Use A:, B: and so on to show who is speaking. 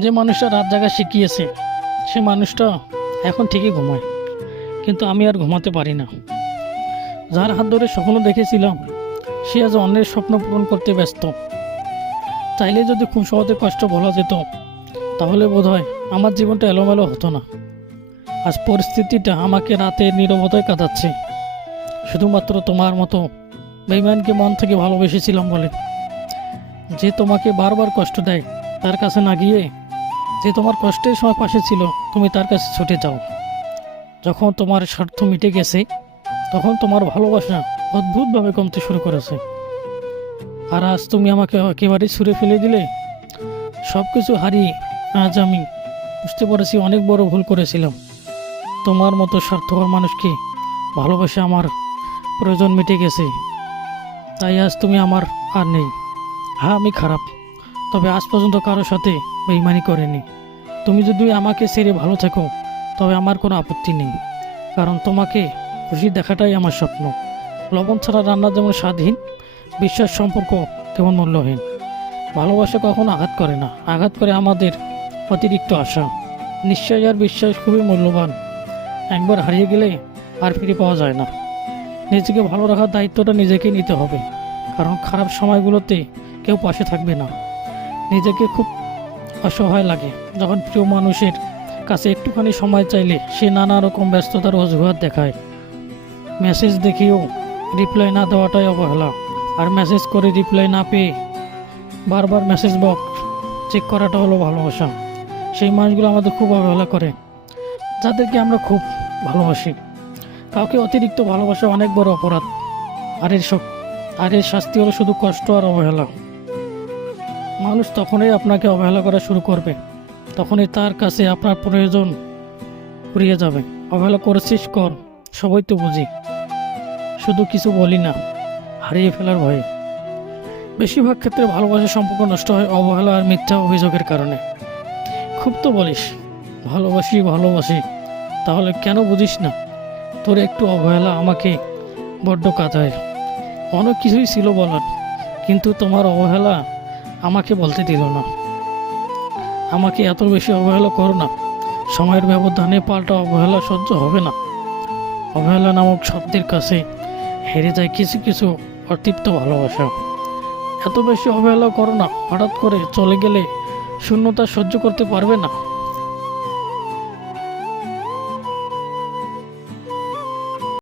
A: যে মানুষটা রাত জাগা শিখিয়েছে, সে মানুষটা এখন ঠিকই ঘুমায়। কিন্তু আমি আর ঘুমাতে পারি না। যার হাত ধরে স্বপ্ন দেখেছিলাম, সে আজ অন্যের স্বপ্ন পূরণ করতে ব্যস্ত। চাইলে যদি খুব সহজে কষ্ট বলা যেত, তাহলে বোধ হয় আমার জীবনটা এলোমেলো হতো না। আজ পরিস্থিতিটা আমাকে রাতের নীরবতায় কাটাচ্ছে শুধুমাত্র তোমার মতো বেইমানকে মন থেকে ভালোবেসেছিলাম বলে। যে তোমাকে বারবার কষ্ট দেয়, তার কাছে না গিয়ে যে তোমার কষ্টের সময় পাশে ছিল, তুমি তার কাছে ছুটে যাও। যখন তোমার স্বার্থ মিটে গেছে, তখন তোমার ভালোবাসা অদ্ভুতভাবে কমতে শুরু করেছে। আর আজ তুমি আমাকে একেবারে ছুঁড়ে ফেলে দিলে? সব কিছু হারিয়ে আজ আমি বুঝতে পেরেছি অনেক বড় ভুল করেছিলাম। তোমার মতো স্বার্থপর মানুষকে ভালোবাসা আমার প্রয়োজন মিটে গেছে। তাই আজ তুমি আমার আর নেই। হ্যাঁ আমি খারাপ। তবে আজ পর্যন্ত কারোর সাথে বেইমানি করেনি। তুমি যদি আমাকে ছেড়ে ভালো থাকো, তবে আমার কোনো আপত্তি নেই, কারণ তোমাকে খুশি দেখাটাই আমার স্বপ্ন। লবণ ছাড়া রান্না যেমন স্বাধীন, বিশ্বাস সম্পর্ক তেমন মূল্যহীন। ভালোবাসা কখনো আঘাত করে না, আঘাত করে আমাদের অতিরিক্ত আশা। নিশ্চয় আর বিশ্বাস খুবই মূল্যবান, একবার হারিয়ে গেলে আর ফিরে পাওয়া যায় না। নিজেকে ভালো রাখার দায়িত্বটা নিজেকেই নিতে হবে, কারণ খারাপ সময়গুলোতে কেউ পাশে থাকবে না। নিজেকে খুব অসহায় লাগে। যখন প্রিয় মানুষের কাছে একটুখানি সময় চাইলে সে নানা রকম ব্যস্ততার অজুহাত দেখায়। মেসেজ দেখিয়েও রিপ্লাই না দেওয়াটাই অবহেলা। আর মেসেজ করে রিপ্লাই না পেয়ে বারবার মেসেজ বক্স চেক করাটা হলো ভালোবাসা। সেই মানুষগুলো আমাদের খুব অবহেলা করে, যাদেরকে আমরা খুব ভালোবাসি। কাউকে অতিরিক্ত ভালোবাসা অনেক বড় অপরাধ। আর এর আর এর শাস্তি হলো শুধু কষ্ট আর অবহেলা। মানুষ তখনই আপনাকে অবহেলা করা শুরু করবে। তখনই তার কাছে আপনার প্রয়োজন ফুরিয়ে যাবে। অবহেলা করেছিস কর, সবই তো বুঝি। শুধু কিছু বলি না, হারিয়ে ফেলার ভয়ে। বেশিরভাগ ক্ষেত্রে ভালোবাসার সম্পর্ক নষ্ট হয় অবহেলা আর মিথ্যা অভিযোগের কারণে। খুব তো বলিস, ভালোবাসি ভালোবাসি, তাহলে কেন বুঝিস না? তোর একটু অবহেলা আমাকে বড্ড কাঁদায় অনেক কিছুই ছিল বলার, কিন্তু তোমার অবহেলা আমাকে বলতে দিল না। আমাকে এত বেশি অবহেলা করো না। সময়ের ব্যবধানে পাল্টা অবহেলা সহ্য হবে না। অবহেলা নামক শব্দের কাছে হেরে যায় কিছু কিছু অতৃপ্ত ভালোবাসা। এত বেশি অবহেলা করো না, হঠাৎ করে চলে গেলে শূন্যতা সহ্য করতে পারবে না।